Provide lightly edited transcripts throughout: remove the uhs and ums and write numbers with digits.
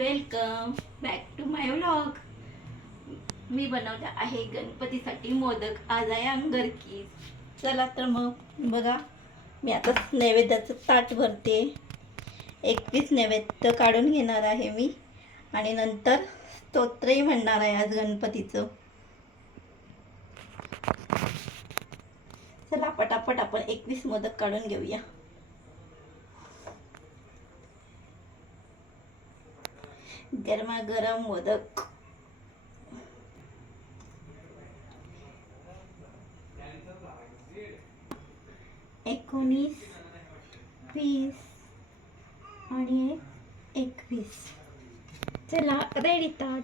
Welcome back to my vlog. मी बनवल्या आहे गणपतीसाठी मोदक. आज आहे अंगारकी. चला तर मग बघा, मी आता नैवेद्याचं ताट भरते. 21 नैवेद्य काढून घेणार आहे मी आणि नंतर स्तोत्रही म्हणणार आहे आज गणपतीचं. चला पटापट आपण 21 मोदक काढून घेऊया. गरमागरम मोदक. एकोणीस, 20 आणि 21. चला रेडी ताट.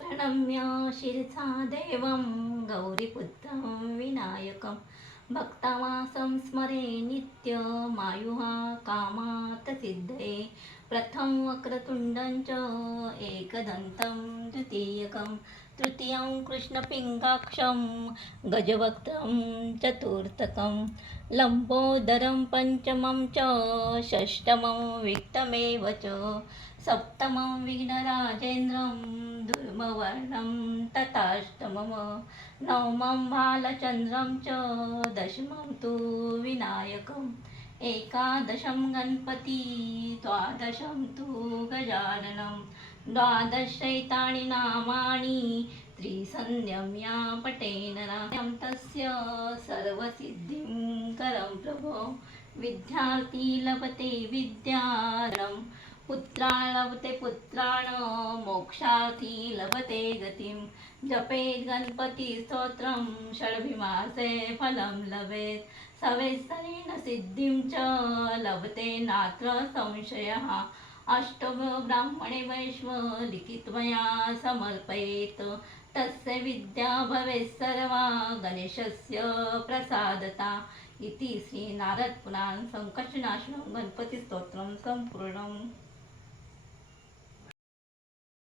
प्रणम्य शिरसा देवं गौरीपुत्रं विनायकं भक्तावासं स्मरे नित्यमायुहा कामात् सिद्धये. प्रथम वक्रतुण्डं च एकदन्तं द्वितीयकं तृतीयं कृष्णपिङ्गाक्षं गजवक्त्रं चतुर्थकं लम्बोदरं पञ्चमं च षष्ठमं वित्तमेव च सप्तमं विघ्नराजेन्द्रं दुर्मवर्णं तथाष्टमं नवमं बालचन्द्रं च दशमं तु विनायकम् एकादशं गणपति द्वादशं तु गजाननं द्वादशैतानि नामानि त्रिसन्ध्यम्या पठेन नाम तस्य सर्वसिद्धिं करं प्रभो. विद्यार्थी लभते विद्यानं पुत्रान् लभते पुत्रान् मोक्षार्थी लभते गतिं. जपेत् गणपति स्तोत्रं षड्भिमासे फलं लभेत्. सवेत्सरेण सिद्धिं च लभते नात्र संशयः. अष्टमो ब्राह्मणे वैश्व लिखितमया समर्पयेत्. तस्य विद्या भवेत् सर्वा गणेशस्य प्रसादता. इति श्री नारद पुराण संकटनाशनं गणपति स्तोत्रं संपूर्णम्.